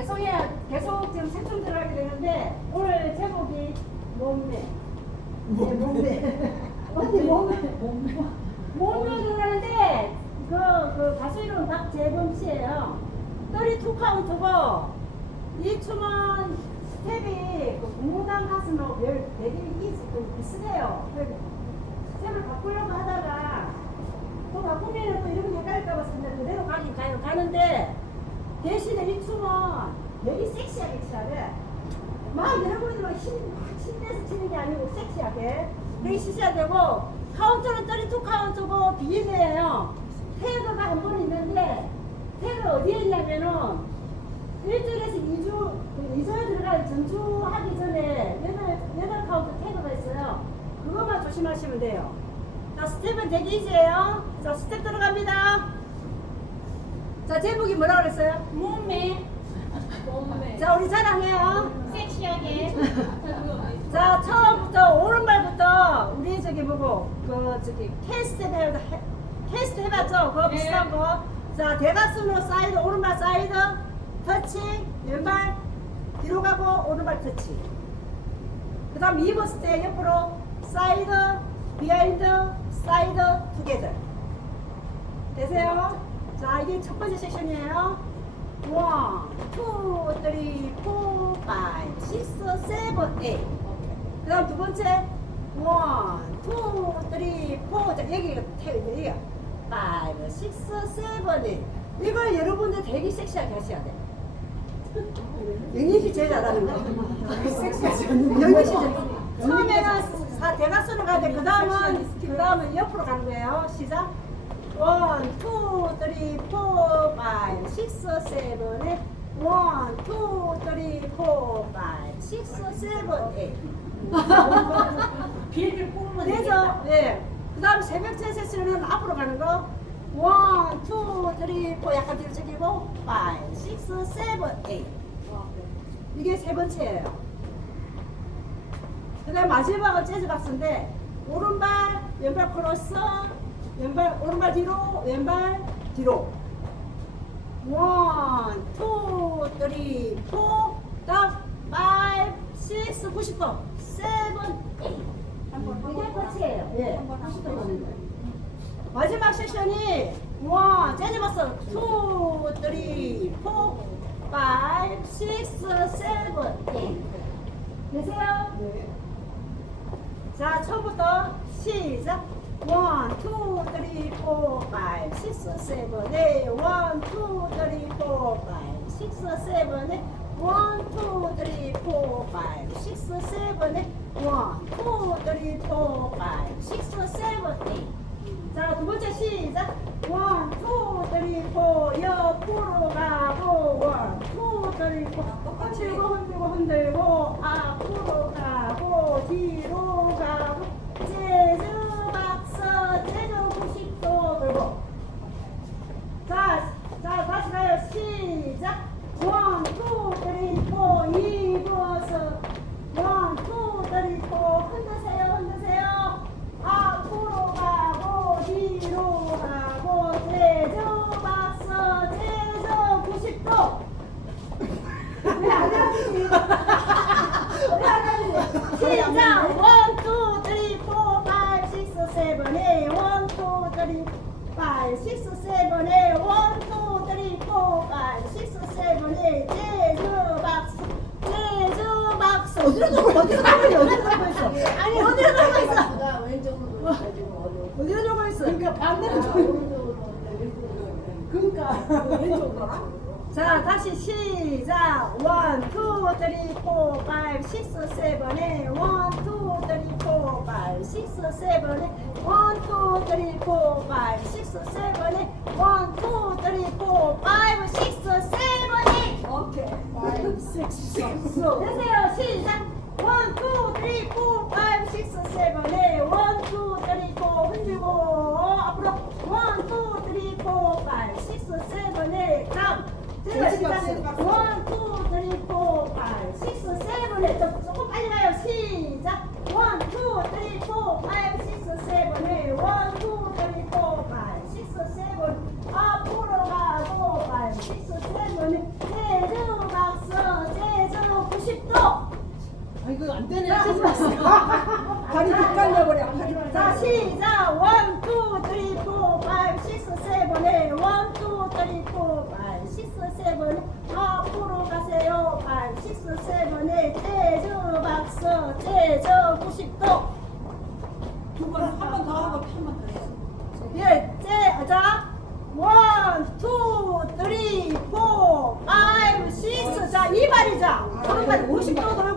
죄송해요. 계속 지금 생선 들어가게 되는데 오늘 제목이 몸매. 네, 몸매. 언니 몸매. 몸매 들어가는데 그, 그 가수 이름 박재범 씨예요. 32 카운트고 이 춤은 스텝이 그 공무당 가수는 별 되게 이- 그 비슷해요. 그래서 스텝을 바꾸려고 하다가 또 바꾸면 또 이름이 헷갈릴까봐 그냥 그대로 가긴 가요. 가는데 대신에 이 춤은 되게 섹시하게. 막 여러분들 막 힘, 막 힘내서 치는 게 아니고 섹시하게. 되게 섹시해야 되고, 카운트는 32 카운트고 비인이에요. 태그가 한 번 있는데, 태그 어디에 있냐면은, 일주일에서 2주, 그 2주에 들어갈 전주하기 전에 8, 여덟 카운트 태그가 있어요. 그것만 조심하시면 돼요. 자, 스텝은 되게 이지예요. 자, 스텝 들어갑니다. 자, 제목이 뭐라 그랬어요? 몸매. 자, 우리 자랑해요. 섹시하게 자, 처음부터 오른발부터 우리 저기 뭐고 그 저기 캐스트 해 캐스트 해봤죠? 그거 네. 비슷한 거. 자, 대각선으로 사이드 오른발 사이드 터치 왼발 뒤로 가고 오른발 터치. 그다음 입었을 때 옆으로 사이드 비하인드 사이드 투게더. 되세요? 자, 이게 첫 번째 섹션이에요. 원, 투, 쓰리, 포, 파이브, 식스, 세븐, 에잇. 그 다음 두 번째 원, 투, 쓰리, 포 자, 여기가 태, 여기가 파이브, 식스, 세븐, 에잇. 이걸 여러분들 되게 섹시하게 하셔야 돼. 영희 씨 제일 잘하는 거. 섹시하지. 영희 씨 제일. 처음에는 사 대각선으로 가야 돼. 그 다음은 그 다음은 옆으로 가는 거예요. 시작. 원, 투, 쓰리, 포, 파이브, 식스, 세븐, 에잇. 원, 투, 쓰리, 포, 파이브, 식스, 세븐, 에잇. 빌빌 뿜으면 되죠? 예. 그 다음 새벽째 세션은 앞으로 가는 거. 원, 투, 쓰리, 포 약간 뒤로 제끼고 파이브, 식스, 세븐, 에잇. 이게 세 번째예요. 그 다음 마지막은 재즈 박스인데 오른발, 왼발 크로스, 왼발, 오른발 뒤로, 왼발 뒤로. 원, 투, 쓰리, 포, 다음, 파이브, 식스, 90도, 세븐, 에잇. 이게 끝이에요. 예. 90도 가는 거예요. 마지막 세션이 원, 재즈 박스, 투, 쓰리, 포, 파이브, 식스, 세븐, 에잇. 되세요? 자, 처음부터 시작. 원, 투, 쓰리, 포, 파이브, 식스, 세븐, 에잇. 원, 투, 쓰리, 포, 파이브, 식스, 세븐, 에잇. 원, 투, 쓰리, 포, 파이브, 식스. 자, 두 번째 시작. 원, 투, 쓰리, 포, 옆으로 가 고, 원, 투, 쓰리, 포. 흔들고, 흔들고, 앞으로 가고, 뒤로 가고, 재즈 박서, 재즈 90도 돌고. 자, 자, 다시 가요. 시작. 원, 투, 쓰리, 포, 이것은. 원, 투, 쓰리, 포, 흔드세요, 흔드세요. 앞으로 가고, 뒤로 가고, 재즈 박서, 재즈 90도. 왜안 시작! 원, 투, 쓰리, 포, 파이브, 식스, 세븐, 에잇. 원, 투, 쓰리, 파이브, 식스, 세븐, 에잇. 원, 투, 쓰리, 포, 파이브, 식스, 세븐, 에잇. 재즈 박수, 재즈 박수. 어디로 들고 들고 있어? 어디로 들고 있어? 아니 어디로 들고 있어? 가 왼쪽으로 가지고. 어디로 들고 있어? 그러니까 반대로 왼쪽으로 그러니까 왼쪽으로 자 다시 시작. 원, 투, 쓰리, 포, 파이브, 식스, 세븐, 에잇 원, 투, 쓰리, 포, 파이브, 식스, 세븐, 에잇 원, 투, 쓰리, 포, 파이브, 식스, 세븐, 에잇 원, 투, 쓰리, 포, 파이브, 식스, 세븐, 에잇 오케이. 파이브 식스 되세요. 시작. 원, 투, 쓰리, 포, 파이브, 식스, 세븐, 에잇 원, 투, 쓰리, 포 흔들고 앞으로 원, 투, 쓰리, 포, 파이브, 식스, 세븐, 에잇 다음 제가 110도 두 번, 한 번 더 하고 한번더 예, 째, 하자. 원, 투, 쓰리, 포, 파이브, 식스. 자, 이 발이자. 아, 예. 오른발 50도 돌려.